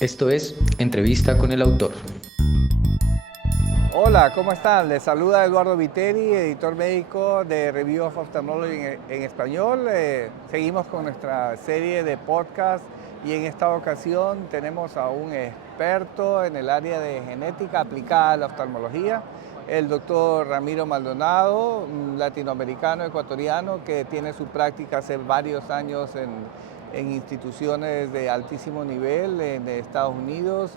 Esto es Entrevista con el autor. Hola, ¿cómo están? Les saluda Eduardo Viteri, editor médico de Review of Ophthalmology en español. Seguimos con nuestra serie de podcast y en esta ocasión tenemos a un experto en el área de genética aplicada a la oftalmología, el doctor Ramiro Maldonado, un latinoamericano ecuatoriano que tiene su práctica hace varios años en instituciones de altísimo nivel en Estados Unidos.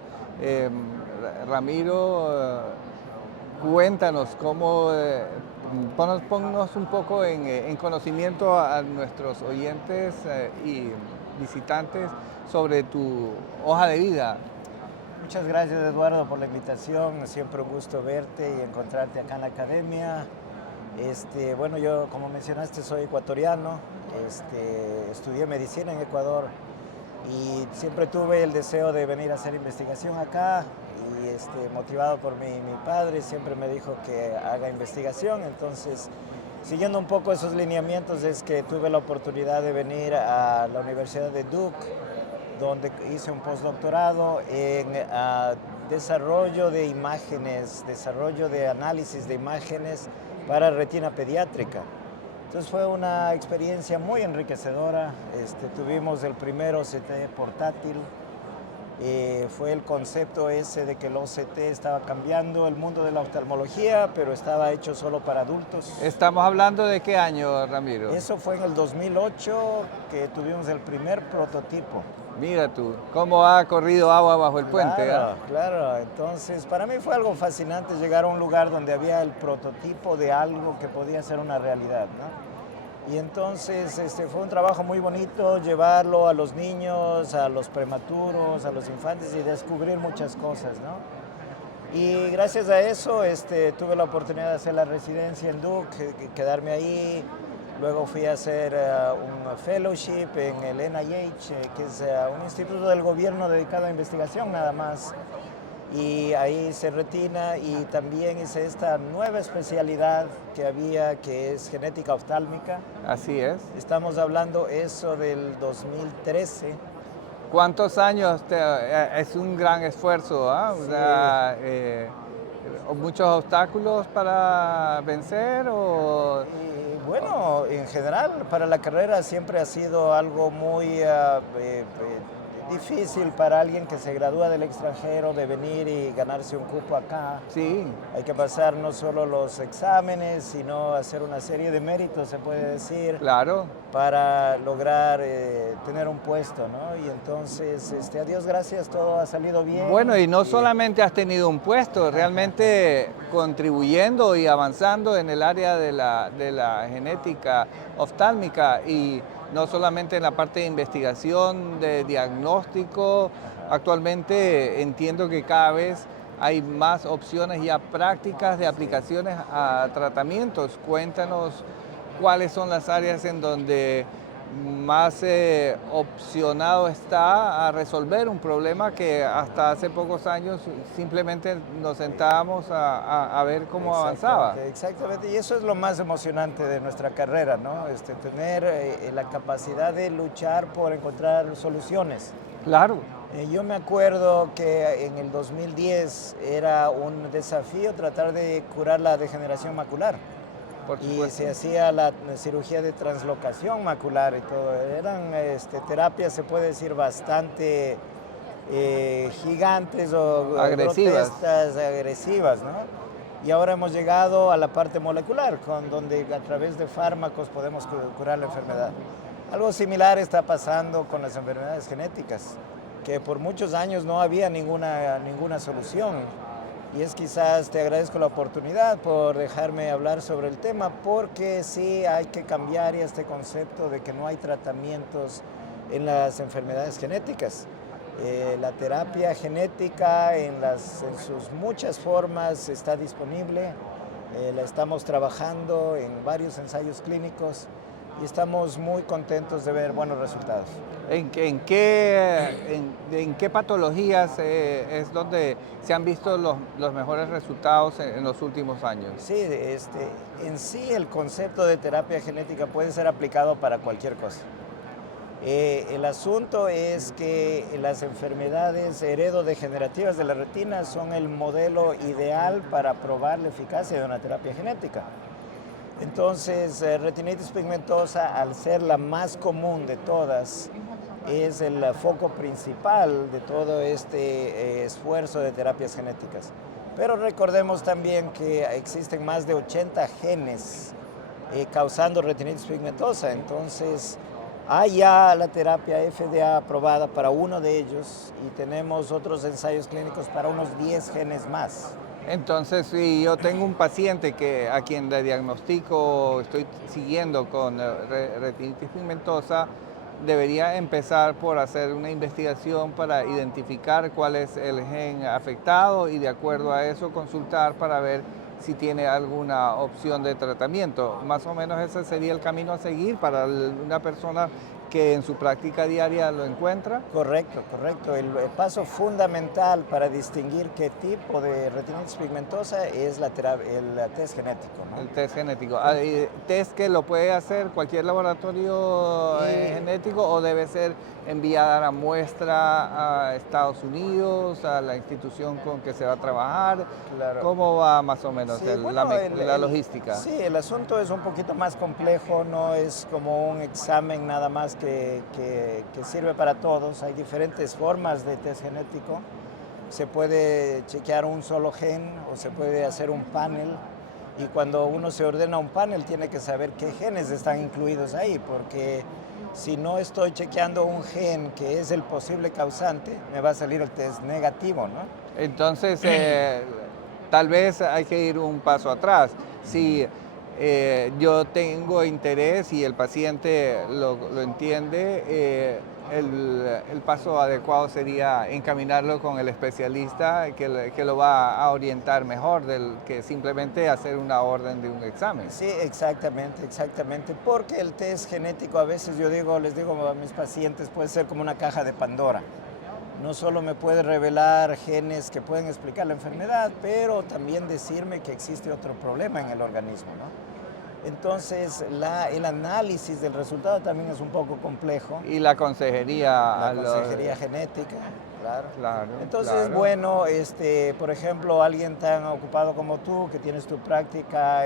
Ramiro, cuéntanos cómo, ponnos un poco en conocimiento a nuestros oyentes y visitantes sobre tu hoja de vida. Muchas gracias, Eduardo, por la invitación. Siempre un gusto verte y encontrarte acá en la academia. Bueno, yo, como mencionaste, soy ecuatoriano. Estudié medicina en Ecuador y siempre tuve el deseo de venir a hacer investigación acá. Y motivado por mi padre, siempre me dijo que haga investigación. Entonces, siguiendo un poco esos lineamientos, es que tuve la oportunidad de venir a la Universidad de Duke, donde hice un postdoctorado en desarrollo de imágenes, desarrollo de análisis de imágenes para retina pediátrica. Entonces fue una experiencia muy enriquecedora. Tuvimos el primer OCT portátil. Fue el concepto ese de que el OCT estaba cambiando el mundo de la oftalmología, pero estaba hecho solo para adultos. ¿Estamos hablando de qué año, Ramiro? Eso fue en el 2008 que tuvimos el primer prototipo. Mira tú, cómo ha corrido agua bajo el puente. Claro, claro. Entonces, para mí fue algo fascinante llegar a un lugar donde había el prototipo de algo que podía ser una realidad, ¿no? Y entonces fue un trabajo muy bonito llevarlo a los niños, a los prematuros, a los infantes y descubrir muchas cosas, ¿no? Y gracias a eso tuve la oportunidad de hacer la residencia en Duke, quedarme ahí. Luego fui a hacer un fellowship en el NIH, que es un instituto del gobierno dedicado a investigación nada más. Y ahí hice retina y también hice esta nueva especialidad que había, que es genética oftálmica. Así es. Estamos hablando eso del 2013. ¿Cuántos años? Es un gran esfuerzo, ¿ah? Sí. O sea, ¿muchos obstáculos para vencer o...? Bueno, en general para la carrera siempre ha sido algo muy difícil para alguien que se gradúa del extranjero de venir y ganarse un cupo acá. Sí. Hay que pasar no solo los exámenes, sino hacer una serie de méritos, se puede decir, Claro. para lograr tener un puesto, ¿no? Y entonces, a Dios gracias, todo ha salido bien. Bueno, y no solamente has tenido un puesto, realmente contribuyendo y avanzando en el área de la genética oftálmica y no solamente en la parte de investigación, de diagnóstico. Actualmente entiendo que cada vez hay más opciones ya prácticas de aplicaciones a tratamientos. Cuéntanos cuáles son las áreas en donde más opcionado está a resolver un problema que hasta hace pocos años simplemente nos sentábamos a ver cómo avanzaba. Exactamente, y eso es lo más emocionante de nuestra carrera, ¿no? Tener la capacidad de luchar por encontrar soluciones. Claro. Yo me acuerdo que en el 2010 era un desafío tratar de curar la degeneración macular. Y se hacía la cirugía de translocación macular y todo. Eran terapias, se puede decir, bastante gigantes o agresivas, agresivas, ¿no? Y ahora hemos llegado a la parte molecular, donde a través de fármacos podemos curar la enfermedad. Algo similar está pasando con las enfermedades genéticas, que por muchos años no había ninguna solución. Y es quizás, te agradezco la oportunidad por dejarme hablar sobre el tema, porque sí hay que cambiar este concepto de que no hay tratamientos en las enfermedades genéticas. La terapia genética en sus muchas formas está disponible, la estamos trabajando en varios ensayos clínicos y estamos muy contentos de ver buenos resultados. ¿En qué patologías es donde se han visto los mejores resultados en los últimos años? Sí, en sí el concepto de terapia genética puede ser aplicado para cualquier cosa. El asunto es que las enfermedades heredodegenerativas de la retina son el modelo ideal para probar la eficacia de una terapia genética. Entonces, retinitis pigmentosa, al ser la más común de todas, es el foco principal de todo este esfuerzo de terapias genéticas. Pero recordemos también que existen más de 80 genes causando retinitis pigmentosa. Entonces, hay ya la terapia FDA aprobada para uno de ellos y tenemos otros ensayos clínicos para unos 10 genes más. Entonces, si yo tengo un paciente a quien le diagnostico, estoy siguiendo con retinitis pigmentosa, debería empezar por hacer una investigación para identificar cuál es el gen afectado y de acuerdo a eso consultar para ver si tiene alguna opción de tratamiento. Más o menos ese sería el camino a seguir para una persona que en su práctica diaria lo encuentra. Correcto, correcto. El paso fundamental para distinguir qué tipo de retinitis pigmentosa es el test genético, ¿no? El test genético. ¿Hay test que lo puede hacer cualquier laboratorio genético o debe ser enviada la muestra a Estados Unidos, a la institución con que se va a trabajar? Claro. ¿Cómo va más o menos Sí, la logística? Sí, el asunto es un poquito más complejo, no es como un examen nada más que sirve para todos. Hay diferentes formas de test genético. Se puede chequear un solo gen o se puede hacer un panel. Y cuando uno se ordena un panel tiene que saber qué genes están incluidos ahí, porque si no estoy chequeando un gen que es el posible causante, me va a salir el test negativo, ¿no? Entonces, tal vez hay que ir un paso atrás. Si yo tengo interés y el paciente lo entiende, el paso adecuado sería encaminarlo con el especialista que lo va a orientar mejor del que simplemente hacer una orden de un examen. Sí, exactamente, exactamente, porque el test genético a veces les digo a mis pacientes, puede ser como una caja de Pandora. No solo me puede revelar genes que pueden explicar la enfermedad, pero también decirme que existe otro problema en el organismo, ¿no? Entonces, el análisis del resultado también es un poco complejo. Y la consejería. La consejería genética, claro. Claro. Entonces, claro. bueno, por ejemplo, alguien tan ocupado como tú, que tienes tu práctica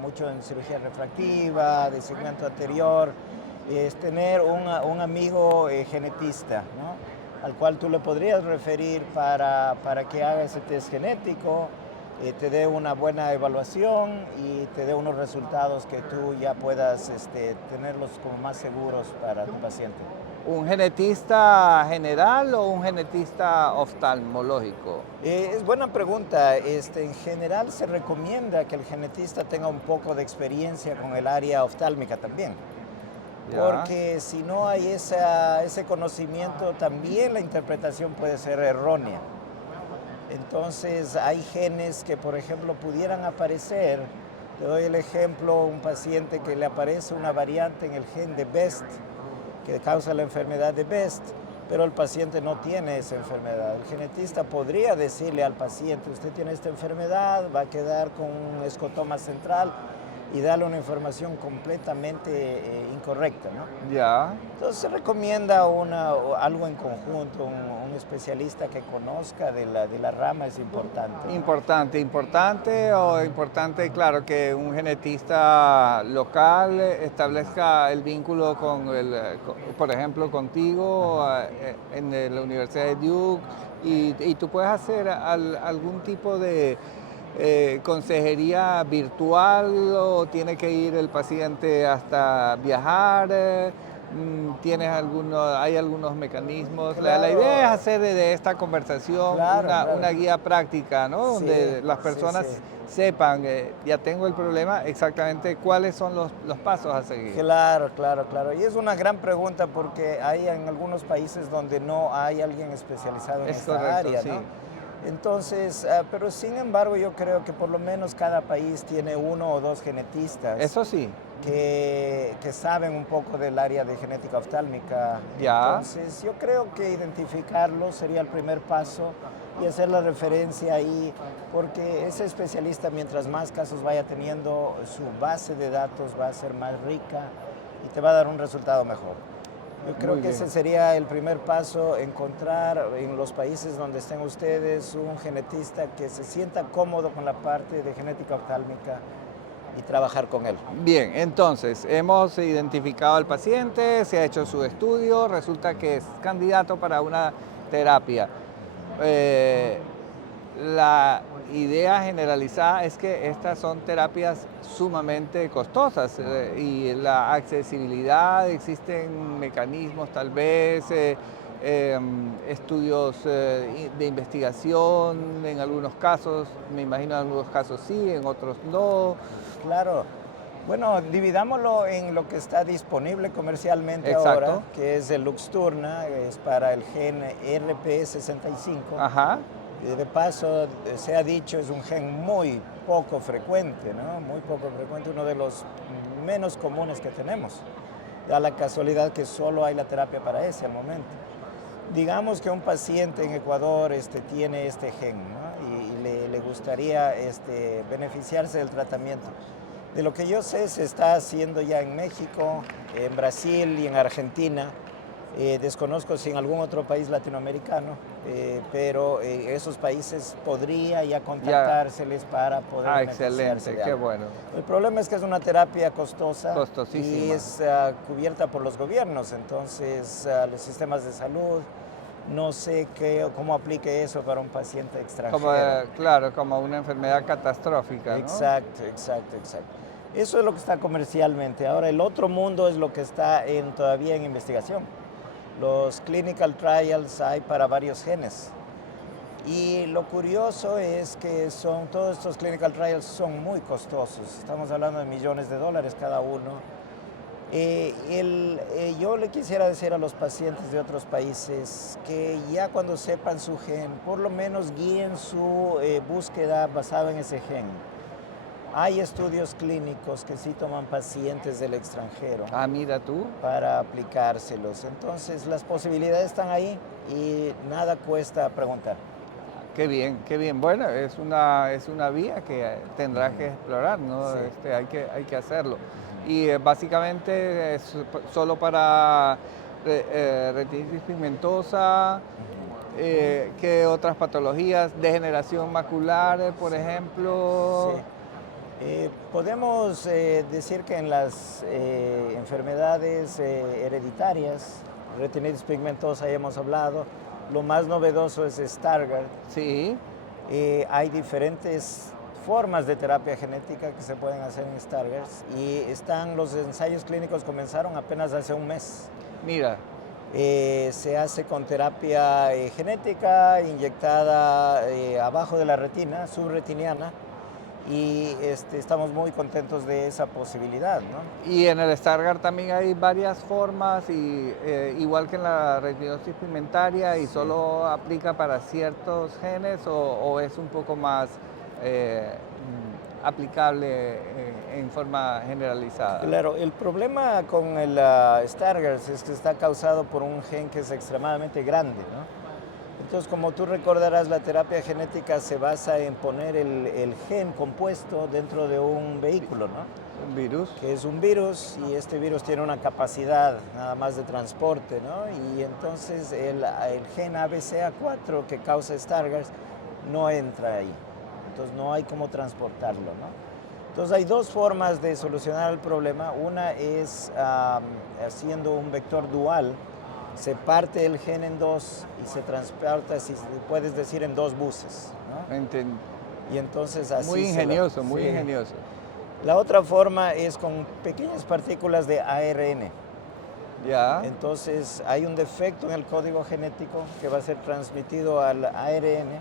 mucho en cirugía refractiva, de segmento anterior, es tener un amigo genetista, ¿no? Al cual tú le podrías referir para que haga ese test genético, te dé una buena evaluación y te dé unos resultados que tú ya puedas tenerlos como más seguros para tu paciente. ¿Un genetista general o un genetista oftalmológico? Es buena pregunta. En general se recomienda que el genetista tenga un poco de experiencia con el área oftálmica también. Ya. Porque si no hay ese conocimiento, también la interpretación puede ser errónea. Entonces hay genes que, por ejemplo, pudieran aparecer. Te doy el ejemplo, un paciente que le aparece una variante en el gen de BEST, que causa la enfermedad de BEST, pero el paciente no tiene esa enfermedad. El genetista podría decirle al paciente, usted tiene esta enfermedad, va a quedar con un escotoma central, y darle una información completamente incorrecta, ¿no? Ya. Entonces se recomienda algo en conjunto, un especialista que conozca de la rama es importante. Importante, claro, que un genetista local establezca el vínculo por ejemplo, contigo en la Universidad de Duke y tú puedes hacer algún tipo de consejería virtual o tiene que ir el paciente hasta viajar. ¿Hay algunos mecanismos? Claro. La idea es hacer de esta conversación Claro. una guía práctica, ¿no? Sí, Donde las personas sepan, ya tengo el problema, exactamente cuáles son los pasos a seguir. Claro. Y es una gran pregunta porque hay en algunos países donde no hay alguien especializado en esta área, sí. ¿no? Entonces, pero sin embargo yo creo que por lo menos cada país tiene uno o dos genetistas. Eso sí. Que saben un poco del área de genética oftálmica. Ya. Entonces yo creo que identificarlo sería el primer paso y hacer la referencia ahí, porque ese especialista mientras más casos vaya teniendo, su base de datos va a ser más rica y te va a dar un resultado mejor. Yo creo que ese sería el primer paso, encontrar en los países donde estén ustedes un genetista que se sienta cómodo con la parte de genética oftálmica y trabajar con él. Bien, entonces hemos identificado al paciente, se ha hecho su estudio, resulta que es candidato para una terapia. La idea generalizada es que estas son terapias sumamente costosas y la accesibilidad, existen mecanismos tal vez, estudios de investigación, en algunos casos, me imagino en algunos casos sí, en otros no. Claro. Bueno, dividámoslo en lo que está disponible comercialmente Exacto. ahora, que es el Luxturna, es para el gen RPE65. Ajá. De paso, se ha dicho, es un gen muy poco frecuente, ¿no? Muy poco frecuente, uno de los menos comunes que tenemos. Da la casualidad que solo hay la terapia para ese al momento. Digamos que un paciente en Ecuador tiene este gen, ¿no? y le gustaría beneficiarse del tratamiento. De lo que yo sé, se está haciendo ya en México, en Brasil y en Argentina. Desconozco si en algún otro país latinoamericano, pero esos países podría ya contactárseles para poder beneficiarse excelente, de qué algo. bueno. El problema es que es una terapia costosa y Costosísima. es cubierta por los gobiernos, entonces los sistemas de salud, no sé cómo aplique eso para un paciente extranjero. Claro, como una enfermedad catastrófica, ¿no? Exacto. Eso es lo que está comercialmente. Ahora, el otro mundo es lo que está todavía en investigación. Los clinical trials hay para varios genes. Y lo curioso es que todos estos clinical trials son muy costosos. Estamos hablando de millones de dólares cada uno. Yo le quisiera decir a los pacientes de otros países que ya cuando sepan su gen, por lo menos guíen su búsqueda basada en ese gen. Hay estudios clínicos que sí toman pacientes del extranjero. Ah, mira tú. Para aplicárselos. Entonces las posibilidades están ahí y nada cuesta preguntar. Qué bien, qué bien. Bueno, es una vía que tendrás que explorar, ¿no? Sí. Hay que hacerlo. Y básicamente es solo para retinitis pigmentosa. ¿Qué otras patologías? Degeneración macular, por ejemplo. Sí. Podemos decir que en las enfermedades hereditarias, retinitis pigmentosa ya hemos hablado, lo más novedoso es Stargardt. Sí. Hay diferentes formas de terapia genética que se pueden hacer en Stargardt y los ensayos clínicos comenzaron apenas hace un mes. Mira. Se hace con terapia genética inyectada abajo de la retina, subretiniana, y estamos muy contentos de esa posibilidad, ¿no? Y en el Stargardt también hay varias formas, igual que en la retinosis pigmentaria, y solo aplica para ciertos genes o es un poco más aplicable en forma generalizada. Claro, el problema con el Stargardt es que está causado por un gen que es extremadamente grande, ¿no? Entonces, como tú recordarás, la terapia genética se basa en poner el gen compuesto dentro de un vehículo, ¿no? Un virus. Que es un virus y este virus tiene una capacidad nada más de transporte, ¿no? Y entonces el gen ABCA4 que causa Stargardt no entra ahí. Entonces no hay cómo transportarlo, ¿no? Entonces hay dos formas de solucionar el problema. Una es haciendo un vector dual. Se parte el gen en dos y se transporta, si puedes decir, en dos buses, ¿no? Entiendo. Y entonces así muy ingenioso, muy ingenioso. La otra forma es con pequeñas partículas de ARN. Ya. Entonces hay un defecto en el código genético que va a ser transmitido al ARN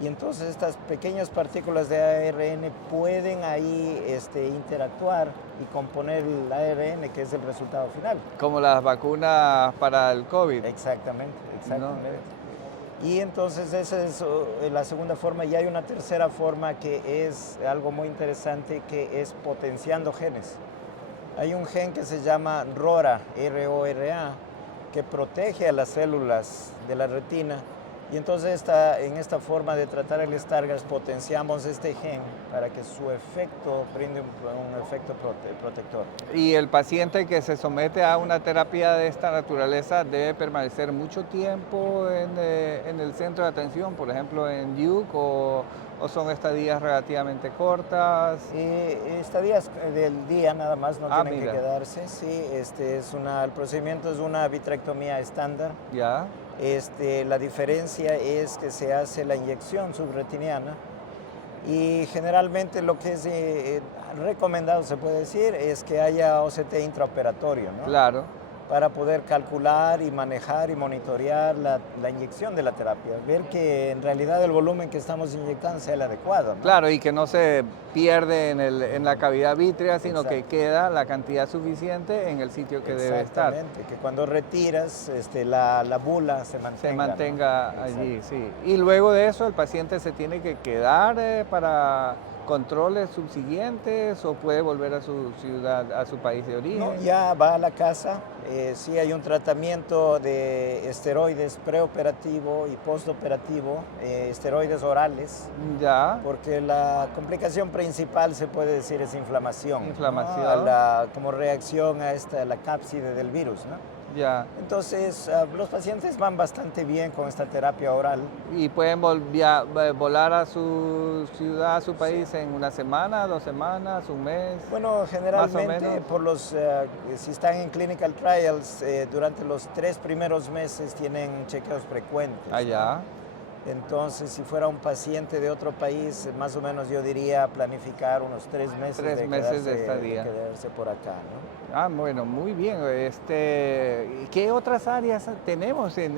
y entonces estas pequeñas partículas de ARN pueden ahí interactuar y componer el ARN, que es el resultado final. Como las vacunas para el COVID. Exactamente. No. Y entonces esa es la segunda forma, y hay una tercera forma que es algo muy interesante, que es potenciando genes. Hay un gen que se llama RORA, R-O-R-A, que protege a las células de la retina Y entonces en esta forma de tratar el Stargardt potenciamos este gen para que su efecto brinde un efecto protector. Y el paciente que se somete a una terapia de esta naturaleza debe permanecer mucho tiempo en el centro de atención, por ejemplo en Duke, o son estadías relativamente cortas. Estadías del día nada más, no tienen mira. que quedarse. Sí, el procedimiento es una vitrectomía estándar. Ya. La diferencia es que se hace la inyección subretiniana y generalmente lo que es recomendado, se puede decir, es que haya OCT intraoperatorio, ¿no? Claro. Para poder calcular y manejar y monitorear la inyección de la terapia, ver que en realidad el volumen que estamos inyectando sea el adecuado, ¿no? Claro, y que no se pierde en la cavidad vítrea, sino que queda la cantidad suficiente en el sitio que debe estar. Exactamente, que cuando retiras la bula se mantenga ¿no? allí, sí. Y luego de eso el paciente se tiene que quedar para controles subsiguientes, o puede volver a su ciudad, a su país de origen. No, ya va a la casa. Sí hay un tratamiento de esteroides preoperativo y postoperativo, esteroides orales. Ya. Porque la complicación principal, se puede decir, es inflamación. Inflamación. ¿No? Como reacción a la cápside del virus, ¿no? Ya. Entonces, los pacientes van bastante bien con esta terapia oral. ¿Y pueden volar a su ciudad, a su país, en una semana, 2 semanas, un mes? Bueno, generalmente más o menos. Si están en clinical trials, durante los 3 primeros meses tienen chequeos frecuentes. Allá. ¿no? Entonces, si fuera un paciente de otro país, más o menos yo diría planificar unos 3 meses, 3 meses de estadía. De quedarse por acá, ¿no? Bueno, muy bien. ¿Qué otras áreas tenemos en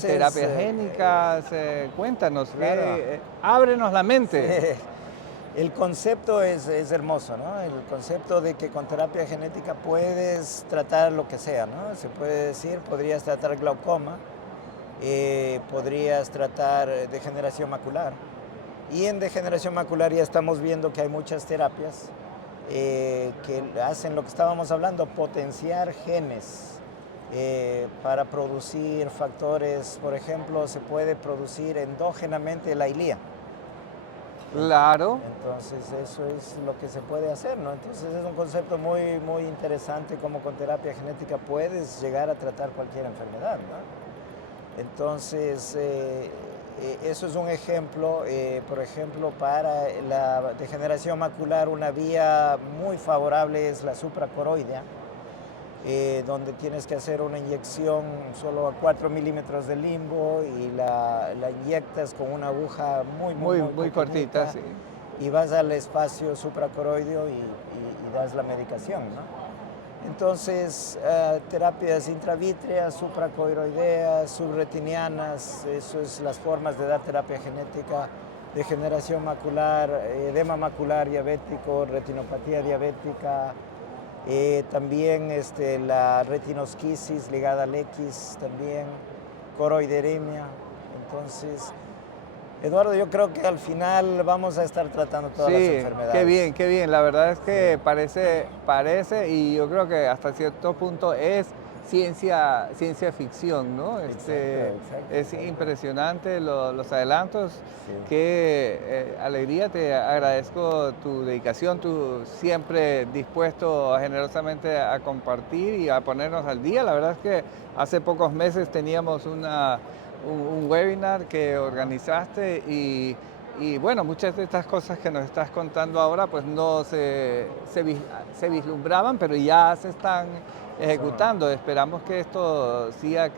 terapias génicas? Cuéntanos, claro. Ábrenos la mente. Sí. El concepto es hermoso, ¿no? El concepto de que con terapia genética puedes tratar lo que sea, ¿no? Se puede decir, podrías tratar glaucoma, podrías tratar degeneración macular. Y en degeneración macular ya estamos viendo que hay muchas terapias que hacen lo que estábamos hablando, potenciar genes para producir factores. Por ejemplo, se puede producir endógenamente la ILIA. Claro. Entonces eso es lo que se puede hacer, ¿no? Entonces es un concepto muy, muy interesante, como con terapia genética puedes llegar a tratar cualquier enfermedad, ¿no? Entonces eso es un ejemplo. Por ejemplo, para la degeneración macular, una vía muy favorable es la supracoroidea, donde tienes que hacer una inyección solo a 4 milímetros de limbo y la inyectas con una aguja muy cortita, sí. Y vas al espacio supracoroideo y das la medicación, ¿no? Entonces, terapias intravítreas, supracoroideas, subretinianas, eso es las formas de dar terapia genética. Degeneración macular, edema macular diabético, retinopatía diabética, también la retinosquisis ligada al X, también coroideremia. Entonces, Eduardo, yo creo que al final vamos a estar tratando todas las enfermedades. Qué bien. La verdad es que parece, y yo creo que hasta cierto punto es ciencia ficción, ¿no? Exacto. Es impresionante los adelantos. Sí. Qué alegría, te agradezco tu dedicación, tú siempre dispuesto generosamente a compartir y a ponernos al día. La verdad es que hace pocos meses teníamos un webinar que organizaste y bueno, muchas de estas cosas que nos estás contando ahora pues no se vislumbraban, pero ya se están ejecutando. Esperamos que esto siga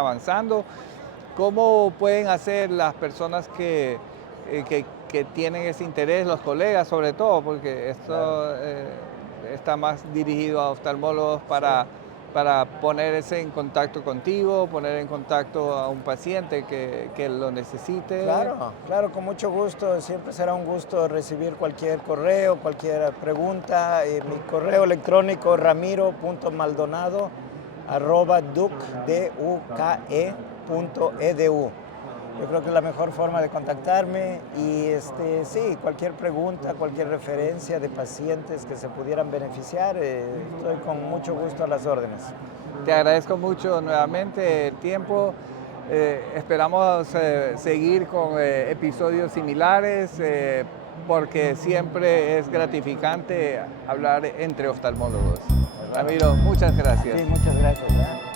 avanzando. ¿Cómo pueden hacer las personas que tienen ese interés, los colegas sobre todo, porque esto está más dirigido a oftalmólogos para ponerse en contacto contigo, poner en contacto a un paciente que lo necesite? Claro, con mucho gusto. Siempre será un gusto recibir cualquier correo, cualquier pregunta. Mi correo electrónico ramiro.maldonado@duke.edu. Yo creo que es la mejor forma de contactarme y sí, cualquier pregunta, cualquier referencia de pacientes que se pudieran beneficiar, estoy con mucho gusto a las órdenes. Te agradezco mucho nuevamente el tiempo. Esperamos seguir con episodios similares porque siempre es gratificante hablar entre oftalmólogos. Ramiro, muchas gracias. Sí, muchas gracias.